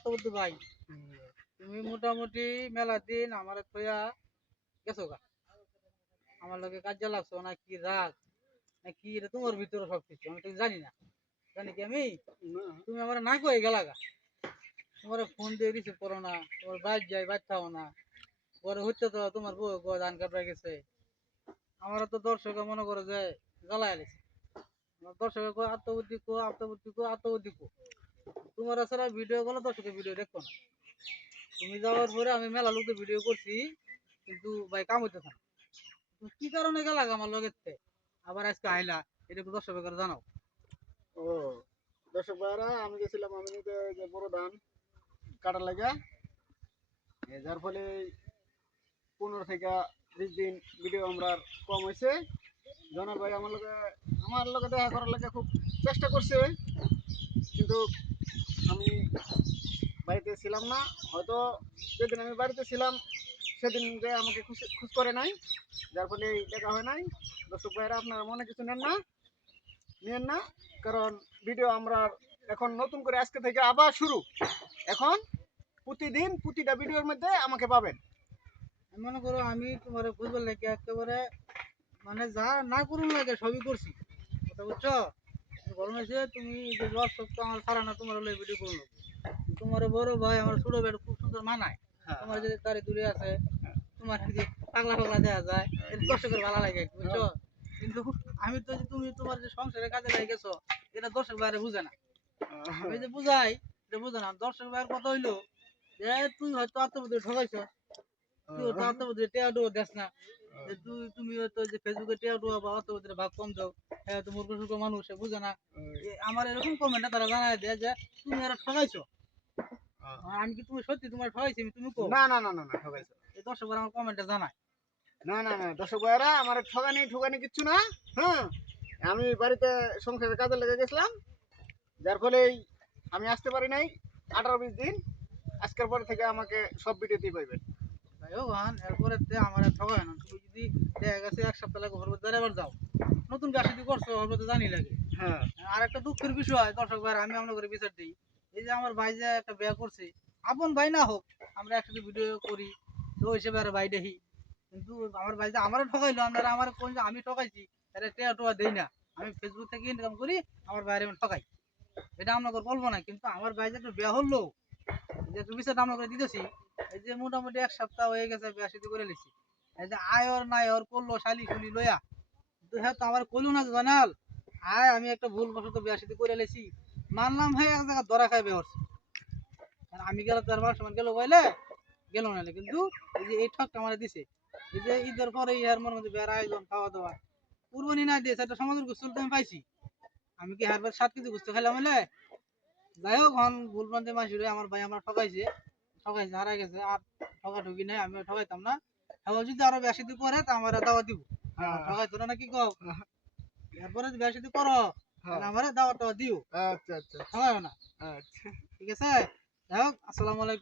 আত্মবুদ্ধি ভাই। তুমি মোটামুটি মেলা দিন আমার থইয়া গেছো গা। আমার লগে কাজে লাগছো না কি রাগ না কি এটা তোমার ভিতরে সবকিছু আমি তো জানি না। জানি কি আমি তুমি আমার না কয়ে গেলা গা। তোমার ফোন দিয়ে রিসিভ করো না, তোমার বাইক যাই বাইক থাও না। পরে হচ্ছে তো তোমার বউ ধান কাটবে গেছে। আমারও তো দর্শক মনে করে যে জ্বালায় আলিছে। দর্শক আত্মবুদ্ধি কো আত্মবুদ্ধি কো আত্মবুদ্ধি কো। তোমার আসলে ভিডিও গুলো দর্শকের ভিডিও দেখো না। তুমি যাওয়ার পরে আমি মেলা লোকের ভিডিও করছি কিন্তু ভাই কাম হইতেছে না। তুমি কি কারণে গেলা গো আমার লগের থেকে? আবার আজকে আইলা এটা একটু দর্শকের করে জানাও। ও দর্শক ভাইরা, আমি গেছিলাম আমিনিতে যে বড় ধান কাটার লাগা, যার ফলে 15 থেকে 20 দিন ভিডিও আমরা কম হয়েছে। জনার ভাই আমার লগে দেখা করার লাগে খুব চেষ্টা করছে, কিন্তু আমি বাড়িতে ছিলাম না। হয়তো যেদিন আমি বাড়িতে ছিলাম সেদিন যে আমাকে খোঁজ করে নাই, যার ফলে দেখা হয় নাই। দর্শক ভাইরা, আপনারা মনে কিছু নিয়েন না, কারণ ভিডিও আমরা এখন নতুন করে আজকে থেকে আবার শুরু। এখন প্রতিদিন প্রতিটা ভিডিওর মধ্যে আমাকে পাবেন। মনে করো আমি তোমার বুঝবার লাগে একেবারে মানে যা না করুন লাগে সবই করছি। কথা বুঝছো? গরম হয়েছে তুমি যে দর্শক তো আমার সারা না তোমার হলে ভিডিও করলো। তোমার বড় ভাই আমার ছোট ভাই খুব সুন্দর মানায়। তোমার যে দাড়ি দুড়ি আছে, তোমার যে পাগলা পাগলা দেওয়া যায়, এর দর্শকের ভালো লাগে বুঝছো। কিন্তু আমি তো যে তুমি তোমার যে সংসারের কাজে লাগে গেছো এটা দর্শক ভাইরে বুঝে না। আমি যে বুঝাই এটা বুঝে না। দর্শক ভাইয়ের কথা হইলো যে তুই হয়তো আত্মবুদ্ধি ঠকাইছ, তুই হয়তো আত্মবুদ্ধি টেয়াডো দেস না। যে তুমি হয়তো যে ফেসবুকে টেয়াডো বা আত্মবুদ্ধির ভাগ কম দাও, হ্যাঁ তো মূর্খ সুর্খ মানুষ সে বুঝে না। আমার এরকম কমেন্টে তারা জানায় দেয় যে তুমি এরা ঠকাইছো। আমি কি তুমি সত্যি তোমার ঠকাইছি তুমি কো? না না না না না, ঠকাইছো। এই দর্শক আমার কমেন্টে জানায়। না না না, দর্শক ভাইরা, আমার ঠকানি কিচ্ছু না। হ্যাঁ, আমি বাড়িতে সংসারের কাজে লেগে গেছিলাম, যার ফলেই আমি আসতে পারি নাই 18-20 দিন। আজকের পর থেকে আমাকে সব ভিডিওতেই পাইবেন। ভাই ও গান এরপরে আমার আর ঠকায় না। তুমি যদি দেখা গেছে এক সপ্তাহ লাগে হরবত আবার যাও নতুন গাছ যদি করছো হরবত জানি লাগে। হ্যাঁ, আর একটা দুঃখের বিষয় দর্শক ভাই আমি মনে করি বিচার দিই, এই যে আমার ভাই যে একটা বিয়ে করছে, আপন ভাই না হোক আমরা একসাথে ভিডিও করি তো হিসেবে আর ভাই দেখি। কিন্তু আমার ভাই যে আমারও ঠকাইলো, আপনারা আমার কোন যে আমি ঠকাইছি এটা টেয়া টোয়া দেই না। আমি ফেসবুক থেকে ইনকাম করি, আমার ভাইয়ের আমি ঠকাই, এটা আপনাকে বলবো না। কিন্তু আমার ভাই যে একটা বিয়ে হলো, যে একটু বিচারটা আপনাকে দিতেছি। এই যে মোটামুটি এক সপ্তাহ হয়ে গেছে বিয়া শাদী করে লিছি। এই যে আয়র নায়র করলো শালি শুলি লইয়া, তো হ্যাঁ তো আমার কইলো না যে জানাল আয় আমি একটা ভুল বশত বিয়া শাদী করে লেছি, মানলাম ভাই এক জায়গা ধরা খাই বেহর। আমি গেলে তো আর মান সম্মান গেল কইলে গেল না, কিন্তু এই যে এই ঠকটা আমার দিছে। এই যে ঈদের পরে ইয়ার মনে মধ্যে বিয়ার আয়োজন খাওয়া দাওয়া কুরবানি না দিয়ে একটা সমাজের গোসল তো আমি পাইছি। আমি কি হারবার 7 কেজি গোস্ত খাইলাম হলে? যাই হোক এখন ভুল প্রান্তে মাসিরে আমার ভাই আমরা ঠকাইছে, ঠকাইছে হারা গেছে আর ঠকাঠকি নাই, আমি ঠকাইতাম না। এখন যদি আরো বেশি দিন করে তা আমার দাওয়া দিব। ঠকাইতো না নাকি কও? এরপরে যদি বেশি দিন করো আমার দাওয়াটা দিও। আচ্ছা আচ্ছা ঠকাইও না। আচ্ছা। ঠিক আছে? যাই হোক, আসসালামু আলাইকুম।